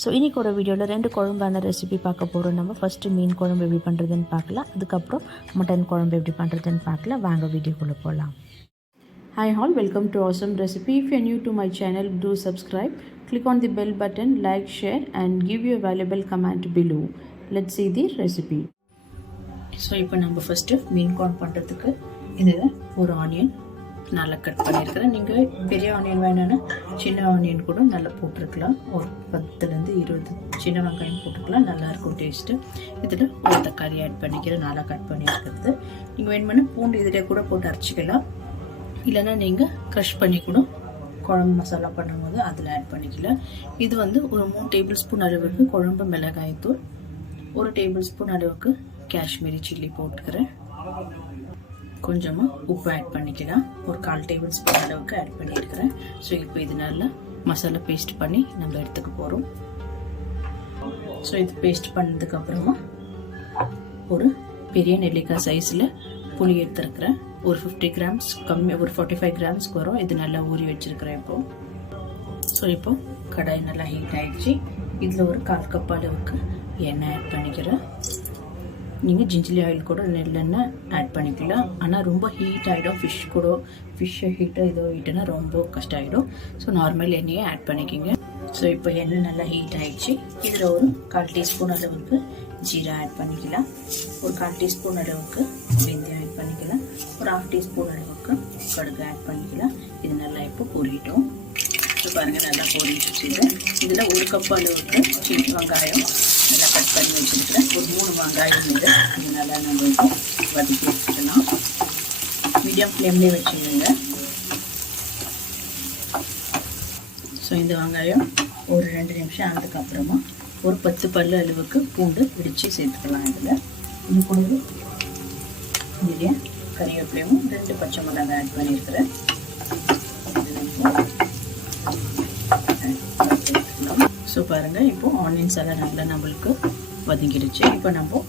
So இன்றைக்கோட வீடியோவில் 2 குழம்பான recipe பார்க்க போகிறோம். நம்ம ஃபஸ்ட்டு மீன் குழம்பு எப்படி பண்ணுறதுன்னு பார்க்கலாம். அதுக்கப்புறம் மட்டன் குழம்பு எப்படி பண்ணுறதுன்னு பார்க்கலாம். வாங்க வீடியோக்குள்ளே போகலாம். Hi all, welcome to Awesome Recipe. If you are new to my channel, do subscribe. Click on the bell button, like, share and give your valuable comment below. Let's see the recipe. So இப்போ நம்ம first மீன் குழம்பு பண்ணுறதுக்கு இதில் ஒரு onion நல்லா cut பண்ணியிருக்கிறேன். நீங்கள் பெரிய ஆனியன் வேணும்னா சின்ன ஆனியன் கூட நல்லா போட்டிருக்கலாம். ஒரு 10 to 20 சின்ன வெங்காயம் போட்டுக்கலாம், நல்லாயிருக்கும் டேஸ்ட்டு. இதில் ஒரு தக்காளி ஆட் பண்ணிக்கிறேன், நல்லா கட் பண்ணியிருக்கிறது. நீங்கள் வேணுமென்னா பூண்டு இதில் கூட போட்டு அரைச்சிக்கலாம், இல்லைன்னா நீங்கள் க்ரஷ் பண்ணி கூட குழம்பு மசாலா பண்ணும்போது அதில் ஆட் பண்ணிக்கலாம். இது வந்து ஒரு 3 tablespoon அளவுக்கு குழம்பு மிளகாய்த்தூள், 1 tablespoon அளவுக்கு காஷ்மீரி சில்லி போட்டுக்கிறேன். கொஞ்சமாக உப்பு ஆட் பண்ணிக்கலாம், ஒரு 1/4 tablespoon அளவுக்கு ஆட் பண்ணியிருக்கிறேன். ஸோ இப்போ இது நல்லா மசாலா பேஸ்ட் பண்ணி நம்ம எடுத்துக்க போகிறோம். ஸோ இது பேஸ்ட் பண்ணதுக்கப்புறமா ஒரு பெரிய நெல்லிக்காய் சைஸில் புளி எடுத்துருக்கிறேன். ஒரு 50 grams கம்மி, ஒரு 45 grams வரும். இது நல்லா ஊறி வச்சுருக்கிறேன் இப்போது. ஸோ இப்போ கடாய் நல்லா ஹீட் ஆகிடுச்சு. இதில் ஒரு 1/4 cup அளவுக்கு எண்ணெய் ஆட் பண்ணிக்கிறேன். நீங்கள் ஜிஞ்சலி ஆயில் கூட நெல்லெண்ணெய் ஆட் பண்ணிக்கலாம், ஆனால் ரொம்ப ஹீட் ஆகிடும். ஃபிஷ்ஷை ஹீட்டாக இதோ ஹீட்டுனா ரொம்ப கஷ்டம் ஆகிடும். ஸோ நார்மல் எண்ணெயை ஆட் பண்ணிக்கோங்க. ஸோ இப்போ எண்ணெய் நல்லா ஹீட் ஆகிடுச்சு. இதில் ஒரு 1/4 teaspoon அளவுக்கு ஜீரா ஆட் பண்ணிக்கலாம், ஒரு 1/4 teaspoon அளவுக்கு வெந்தயம் ஆட் பண்ணிக்கலாம், ஒரு 1/2 teaspoon அளவுக்கு கடுகு ஆட் பண்ணிக்கலாம். இது நல்லா இப்போ பொரியிட்டோம். ஸோ பாருங்கள் நல்லா பொரிச்சிச்சு. இதில் 1 cup அளவுக்கு சின்ன வெங்காயம் நல்லா கட் பண்ணி வச்சுருக்கிறேன். ஒரு 3 வெங்காயம் இது நல்லா நம்ம இப்போ வதக்கி வச்சுக்கலாம். மீடியம் ஃப்ளேம்லேயே வச்சுருங்க. ஸோ இந்த வெங்காயம் ஒரு 2 நிமிஷம் ஆனதுக்கப்புறமா ஒரு 10 பல்லு அளவுக்கு பூண்டு இடித்து சேர்த்துக்கலாம். இதில் இது கூட நிறைய கறிவேப்பிலையும் 2 பச்சை மிளகாய் ஆட் பண்ணியிருக்கிறேன். ஸோ பாருங்கள் இப்போ ஆனியன்ஸ் எல்லாம் நல்லா நம்மளுக்கு வதங்கிடுச்சு. இப்போ நம்ம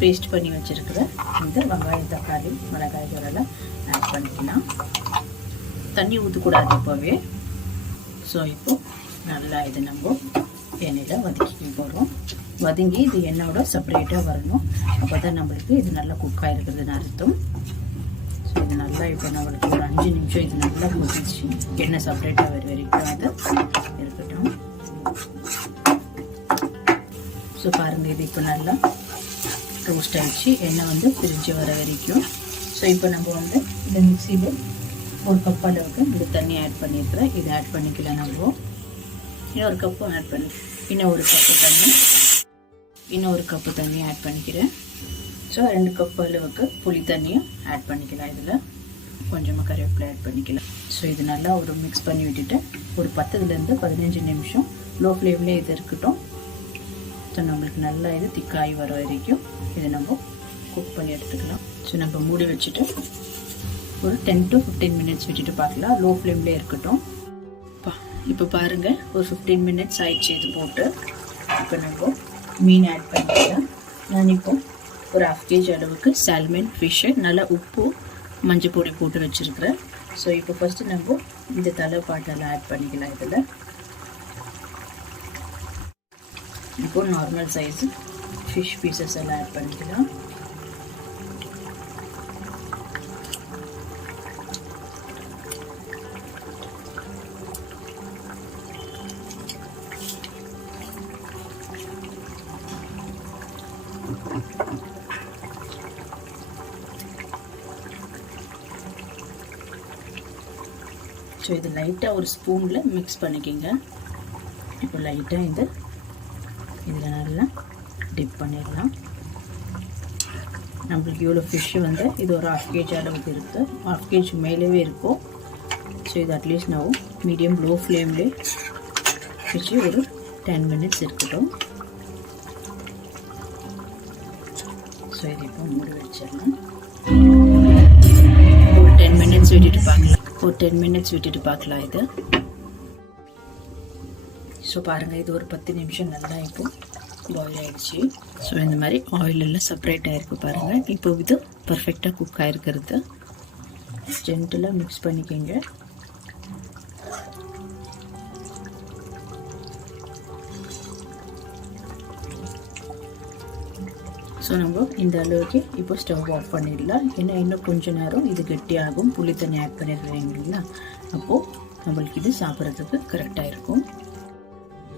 பேஸ்ட் பண்ணி வச்சுருக்கிற இந்த வெங்காயம், தக்காளி, மிளகாய் இதெல்லாம் ஆட் பண்ணிக்கலாம். தண்ணி ஊற்றக்கூடாது இப்போவே. ஸோ இப்போ நல்லா இது நம்ம எண்ணெயில் வதக்கி போகிறோம். வதங்கி இது எண்ணெயோட செப்பரேட்டாக வரணும். அப்போ தான் நம்மளுக்கு இது நல்லா குக் ஆகிருக்கிறதுன்னு அர்த்தம். ஸோ இது நல்லா இப்போ நம்மளுக்கு ஒரு 5 நிமிஷம் இது நல்லா கொதிச்சு எண்ணெய் செப்பரேட்டாக வர வரைக்கும் அது இருக்கட்டும். ஸோ பாருங்கள் இது இப்போ நல்லா ரோஸ்ட் ஆகிடுச்சு, எண்ணெய் வந்து பிரிஞ்சு வர வரைக்கும். ஸோ இப்போ நம்ம வந்து இந்த மிக்சியில் 1 cup அளவுக்கு இந்த தண்ணி ஆட் பண்ணியிருக்கிறேன். இதை ஆட் பண்ணிக்கலாம். நம்ம இன்னொரு கப்பு ஆட் பண்ணி இன்னொரு கப்பு தண்ணி ஆட் பண்ணிக்கிறேன். ஸோ 2 cup அளவுக்கு புளி தண்ணியும் ஆட் பண்ணிக்கலாம். இதில் கொஞ்சமாக கறிவேப்பிலை ஆட் பண்ணிக்கலாம். ஸோ இது நல்லா ஒரு மிக்ஸ் பண்ணி விட்டுட்டு ஒரு 10 to 15 நிமிஷம் லோ ஃப்ளேம்லேயே இது இருக்கட்டும். ஸோ நம்மளுக்கு நல்லா இது திக்காகி வர வரைக்கும் இதை நம்ம குக் பண்ணி எடுத்துக்கலாம். ஸோ நம்ம மூடி வச்சுட்டு ஒரு 10 to 15 minutes விட்டுட்டு பார்க்கலாம். லோ ஃப்ளேம்லேயே இருக்கட்டும். இப்போ பாருங்கள் ஒரு 15 minutes ஆயிடுச்சு இது போட்டு. இப்போ நம்ம மீன் ஆட் பண்ணிக்கலாம். நான் இப்போ ஒரு 1/2 kg அளவுக்கு சால்மன் ஃபிஷ்ஷு நல்லா உப்பு மஞ்சள் பொடி போட்டு வச்சுருக்கிறேன். ஸோ இப்போ ஃபஸ்ட்டு நம்ம இந்த தலைப்பாட்டெல்லாம் ஆட் பண்ணிக்கலாம். இதில் இப்போ நார்மல் சைஸு ஃபிஷ் பீசஸ் எல்லாம் ஆட் பண்ணிக்கலாம். ஸோ இது லைட்டாக ஒரு ஸ்பூனில் மிக்ஸ் பண்ணிக்கோங்க. இப்போ லைட்டாக இதில் நல்லா டிப் பண்ணிடலாம். நம்மளுக்கு இவ்வளோ ஃபிஷ்ஷு வந்து இது ஒரு 1/2 kg அளவுக்கு இருக்குது, 1/2 kg மேலேயே இருக்கும். ஸோ இது அட்லீஸ்ட் நான் மீடியம் லோ ஃப்ளேம்லேயே வச்சு ஒரு 10 minutes இருக்கட்டும். ஸோ இது இப்போ மூடி வச்சிடலாம். ஒரு 10 minutes விட்டுட்டு பார்க்கலாம். இது ஸோ பாருங்கள் இது ஒரு 10 நிமிஷம் நல்லா இப்போ பாயில் ஆகிடுச்சு. ஸோ இந்த மாதிரி ஆயிலெல்லாம் செப்பரேட் ஆகிருக்கு பாருங்கள். இப்போ இது பர்ஃபெக்டாக குக் ஆகிருக்கிறது. ஜென்டலாக மிக்ஸ் பண்ணிக்கோங்க. ஸோ நம்ம இந்த அளவுக்கு இப்போ ஸ்டவ் ஆஃப் பண்ணிடலாம். ஏன்னா இன்னும் கொஞ்சம் நேரம் இது கெட்டியாகும். புளி தண்ணி ஆட் பண்ணிடுறேன் இல்லைங்களா, அப்போது நம்மளுக்கு இது சாப்பிட்றதுக்கு கரெக்டாக இருக்கும்.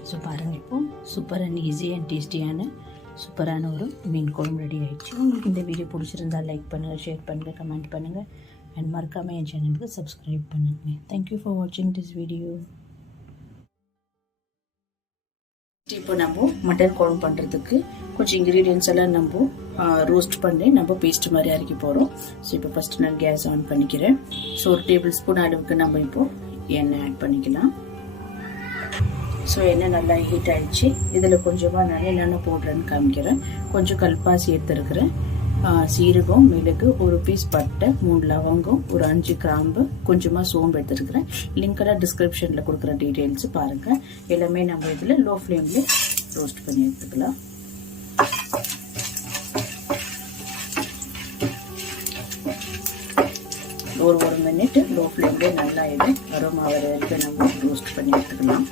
ஸோ பாருங்கள், இப்போ சூப்பர் அண்ட் ஈஸி அண்ட் டேஸ்டியான சூப்பரான ஒரு மீன் குழம்பு ரெடி ஆகிடுச்சு. உங்களுக்கு இந்த வீடியோ பிடிச்சிருந்தால் லைக் பண்ணுங்கள், ஷேர் பண்ணுங்கள், கமெண்ட் பண்ணுங்கள் அண்ட் மறக்காமல் என் சேனலுக்கு சப்ஸ்கிரைப் பண்ணுங்கள். தேங்க்யூ ஃபார் வாட்சிங் திஸ் வீடியோ. இப்போ நம்ம மட்டன் குழம்பு பண்ணுறதுக்கு கொஞ்சம் இன்க்ரீடியன்ஸ் எல்லாம் நம்ம ரோஸ்ட் பண்ணி நம்ம பேஸ்ட் மாதிரி அரைக்க போகிறோம். ஸோ இப்போ ஃபஸ்ட்டு நான் கேஸ் ஆன் பண்ணிக்கிறேன். ஸோ ஒரு டேபிள் ஸ்பூன் அளவுக்கு நம்ம இப்போது எண்ணெய் ஆட் பண்ணிக்கலாம். ஸோ எண்ணெய் நல்லா ஹீட் ஆகிடுச்சு. இதில் கொஞ்சமாக நான் என்னென்ன போடுறேன்னு காமிக்கிறேன். கொஞ்சம் கல்பாசி எடுத்துருக்கிறேன், சீரகம், மிளகு, ஒரு பீஸ் பட்டை, 3 லவங்கம், ஒரு 5 கிராம்பு, கொஞ்சமாக சோம்பு எடுத்துருக்கிறேன். லிங்க்கெல்லாம் டிஸ்கிரிப்ஷனில் கொடுக்குற டீட்டெயில்ஸ் பாருங்கள். எல்லாமே நம்ம இதில் லோ ஃப்ளேமில் ரோஸ்ட் பண்ணி எடுத்துக்கலாம். ஒரு 1 மினிட் லோ ஃப்ளேம்லேயே நல்லா இது அரோமா வர வரைக்கும் நம்ம ரோஸ்ட் பண்ணி எடுத்துக்கலாம்.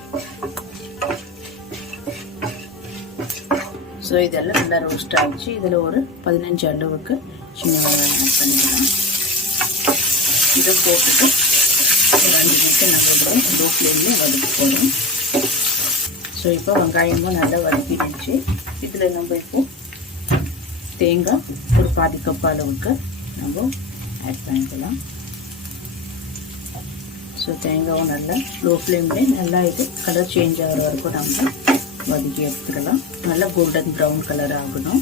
ஸோ இதெல்லாம் நல்லா ரோஸ்ட் ஆகிடுச்சு. இதில் ஒரு 15 அளவுக்கு சின்ன வெங்காயம் ஆட் பண்ணிக்கலாம். இதை போட்டுட்டு ஒரு 5 நிமிஷம் நம்ம இதில் லோ ஃப்ளேம்லேயே வதக்க போகிறோம். ஸோ இப்போ வெங்காயமும் நல்லா வதக்கிடுச்சு. இதில் நம்ம இப்போது தேங்காய் ஒரு 1/4 கப் அளவுக்கு நம்ம ஆட் பண்ணிக்கலாம். ஸோ தேங்காயும் நல்லா லோ ஃப்ளேம்லேயே நல்லா இது கலர் சேஞ்ச் ஆகிற வரைக்கும் நம்ம வதக்கி எடுத்துக்கலாம். நல்லா கோல்டன் ப்ரௌன் கலர் ஆகணும்.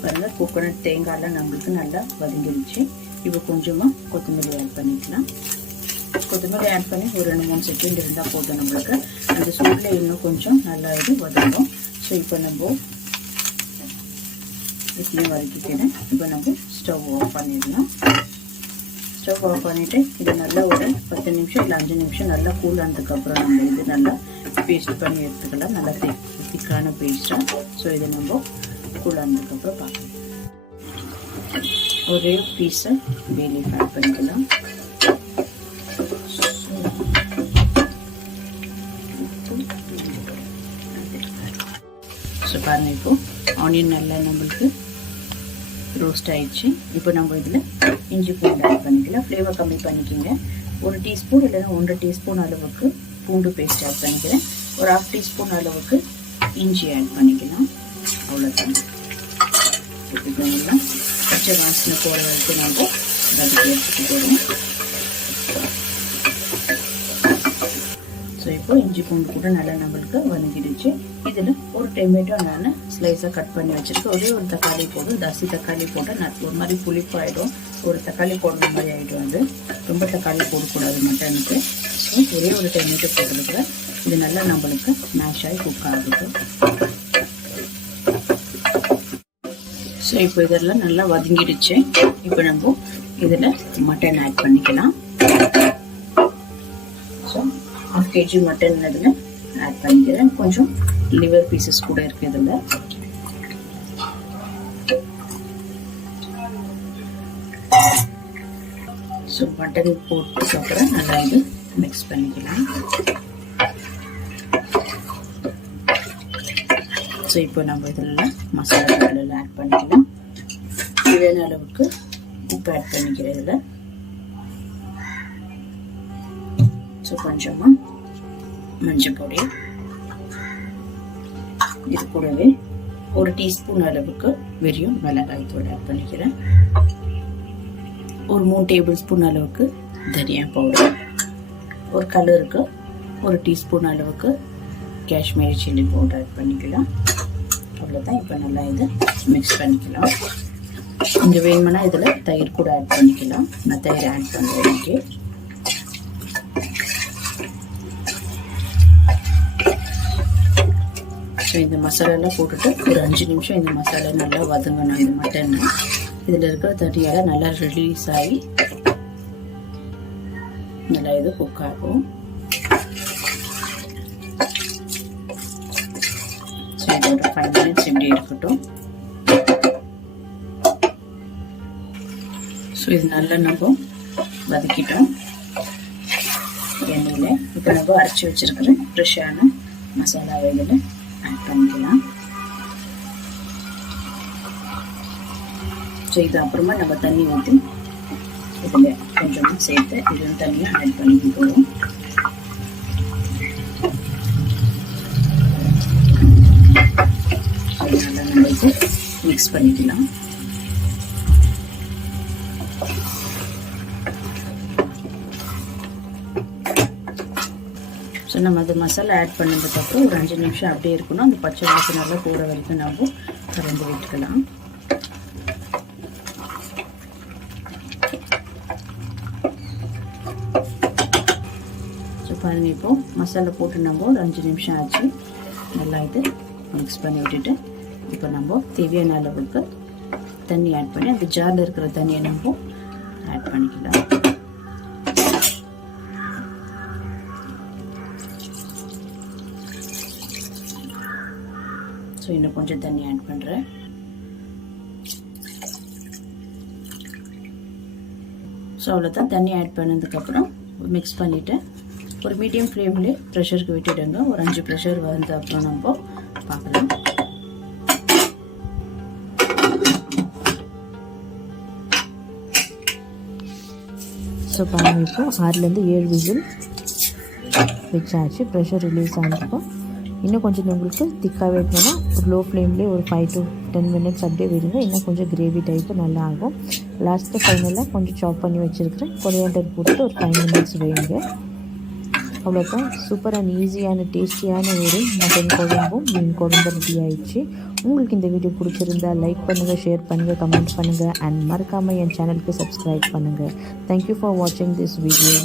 பாருங்க, கோகோனட் தேங்காயெல்லாம் நம்மளுக்கு நல்லா வதங்கிடுச்சு. இப்போ கொஞ்சமாக கொத்தமல்லி ஆட் பண்ணிக்கலாம். கொத்தமல்லி ஆட் பண்ணி ஒரு 2-3 செகண்ட் இருந்தால் போதும். நம்மளுக்கு அந்த சூடில் இன்னும் கொஞ்சம் நல்லா இது வதங்கும். ஸோ இப்போ நம்ம இப்படியும் வதக்கிக்கிறேன். இப்போ நம்ம ஸ்டவ் ஆஃப் பண்ணிடலாம். ஸ்டவ் ஆஃப் பண்ணிவிட்டு இது நல்லா ஒரு 10 நிமிஷம் இல்லை 5 நிமிஷம் நல்லா கூல் ஆனதுக்கப்புறம் நம்ம இது நல்லா பேஸ்ட் பண்ணி எடுத்துக்கலாம். நல்லா திக்கான பேஸ்ட்டாக. ஸோ இதை நம்ம கூல் ஆனதுக்கப்புறம் பார்க்கலாம். ஒரே பீஸை பே லீஃப் ஆட் பண்ணிக்கலாம். ஸோ பாருங்கள், இப்போது ஆனியன் நல்லா நம்மளுக்கு ரோஸ்ட் ஆயிடுச்சு. இப்போ நம்ம இதில் இஞ்சி பூண்டு ஆட் பண்ணிக்கலாம். ஃப்ளேவர் கம்மி பண்ணிக்கோங்க. 1 டீஸ்பூன் இல்லைன்னா 1.5 டீஸ்பூன் அளவுக்கு பூண்டு பேஸ்ட் ஆட் பண்ணிக்கிறேன். ஒரு 1/2 டீஸ்பூன் அளவுக்கு இஞ்சி ஆட் பண்ணிக்கலாம். அவ்வளோதான். இப்போலாம் பச்சை வாசனை போகிற வரைக்கும் நம்ம வதக்கி எடுத்துகிட்டு போகிறோம். ஸோ இப்போ இஞ்சி பூண்டு கூட நல்லா நம்மளுக்கு வதங்கிடுச்சு. இதில் ஒரு டொமேட்டோ நான் ஸ்லைஸாக கட் பண்ணி வச்சுருக்கேன். ஒரே ஒரு தக்காளி போடும். ஜாஸ்தி தக்காளி போட்டால் ஒரு மாதிரி புளிப்பாகிடும். ஒரு தக்காளி போடுற மாதிரி ஆகிடும். அது ரொம்ப தக்காளி போடக்கூடாது மட்டனுக்கு. ஸோ ஒரே ஒரு டொமேட்டோ போட்டுருக்குறேன். இது நல்லா நம்மளுக்கு மேஷ் ஆகி குக் ஆகுது. ஸோ இப்போ இதெல்லாம் நல்லா வதங்கிடுச்சு. இப்போ நம்ம இதில் மட்டன் ஆட் பண்ணிக்கலாம். ஸோ 1/2 kg மட்டன் இதில் ஆட் பண்ணிக்கிறேன். கொஞ்சம் லிவர் பீசஸ் கூட இருக்குது இதில். ஸோ மட்டன் போட்டதுக்கப்புறம் நல்லா இது மிக்ஸ் பண்ணிக்கலாம். ஸோ இப்போ நம்ம இதில் மசாலாவில் ஆட் பண்ணிக்கலாம். தேவையான அளவுக்கு உப்பு ஆட் பண்ணிக்கிறேன் இதில். ஸோ கொஞ்சமாக மஞ்சள் பொடி, இது கூடவே 1 டீஸ்பூன் அளவுக்கு வெறும் மிளகாய் தூள் ஆட் பண்ணிக்கிறேன். ஒரு 3 டேபிள் ஸ்பூன் அளவுக்கு தனியா பவுடர், ஒரு கலருக்கு 1 டீஸ்பூன் அளவுக்கு காஷ்மீரி சில்லி பவுடர் ஆட் பண்ணிக்கலாம். அவ்வளோதான். இப்போ நல்லா இதை மிக்ஸ் பண்ணிக்கலாம். இங்கே வேணும்னா இதில் தயிர் கூட ஆட் பண்ணிக்கலாம். நான் தயிர் ஆட் பண்ணுறேன். ஓகே. ஸோ இந்த மசாலாலாம் போட்டுட்டு ஒரு 5 நிமிஷம் இந்த மசாலா நல்லா வதங்கணும். இந்த மட்டன் இதில் இருக்கிற தண்ணியால் நல்லா ரிலீஸ் ஆகி நல்லா இது குக் ஆகும். ஸோ இதோட 5 மினிட்ஸ் இப்படி இருக்கட்டும். ஸோ இது நல்லா நம்ம வதக்கிட்டோம் எண்ணெயில். இப்போ நம்ம அரைச்சி வச்சிருக்கிற ஃப்ரெஷ்ஷான மசாலாவை இதில் ஆட் பண்ணிக்கலாம். ஸோ இது அப்புறமா நம்ம தண்ணி ஊற்றி இதில் கொஞ்சமாக சேர்த்து இதுவும் தண்ணியாக ஆட் பண்ணிக்க போகிறோம். நல்லா நம்ம மிக்ஸ் பண்ணிக்கலாம். ஸோ நம்ம அது மசாலா ஆட் பண்ணதுக்கப்புறம் ஒரு 5 நிமிஷம் அப்படியே இருக்கணும். அந்த பச்சை வாசனை நல்லா போகிற வரைக்கும் நம்ம கலந்து விட்டுக்கலாம். ஸோ பாருங்கள், இப்போது மசாலா போட்டு நம்ம ஒரு 5 நிமிஷம் ஆச்சு. நல்லா இது மிக்ஸ் பண்ணி விட்டுட்டு இப்போ நம்ம தேவையான அளவுக்கு தண்ணி ஆட் பண்ணி அந்த ஜாரில் இருக்கிற தண்ணியை நம்ம ஆட் பண்ணிக்கலாம். ஸோ இன்னும் கொஞ்சம் தண்ணி ஆட் பண்ணுறேன். ஸோ அவ்வளோதான். தண்ணி ஆட் பண்ணதுக்கப்புறம் மிக்ஸ் பண்ணிவிட்டு ஒரு மீடியம் ஃப்ளேம்லேயே ப்ரெஷருக்கு விட்டுடுங்க. ஒரு 5 ப்ரெஷர் வந்த அப்புறம் நம்ம பார்க்கலாம். ஸோ பாருங்கள், இப்போ 6லேருந்து 7 விசில் வச்சாச்சு. ப்ரெஷர் ரிலீஸ் ஆகிருக்கும். இன்னும் கொஞ்சம் உங்களுக்கு திக்காக வேணும்னா ஒரு லோ ஃப்ளேம்லேயே ஒரு 5 to 10 மினிட்ஸ் அப்படியே விடுங்க. இன்னும் கொஞ்சம் கிரேவி டைப்பு நல்லா ஆகும். லாஸ்ட்டு ஃபைனலாக கொஞ்சம் சாப் பண்ணி வச்சுருக்கிறேன் கொரியாண்டர் போட்டு ஒரு 5 மினிட்ஸ் வைங்க. அவ்வளோதான். சூப்பர் அண்ட் ஈஸியான டேஸ்டியான ஒரு மட்டன் குழம்பும் மீன் குழம்பும் ரெடி ஆயிடுச்சு. உங்களுக்கு இந்த வீடியோ பிடிச்சிருந்தா லைக் பண்ணுங்கள், ஷேர் பண்ணுங்கள், கமெண்ட் பண்ணுங்கள் அண்ட் மறக்காமல் என் சேனலுக்கு சப்ஸ்கிரைப் பண்ணுங்கள். தேங்க்யூ ஃபார் வாட்சிங் திஸ் வீடியோ.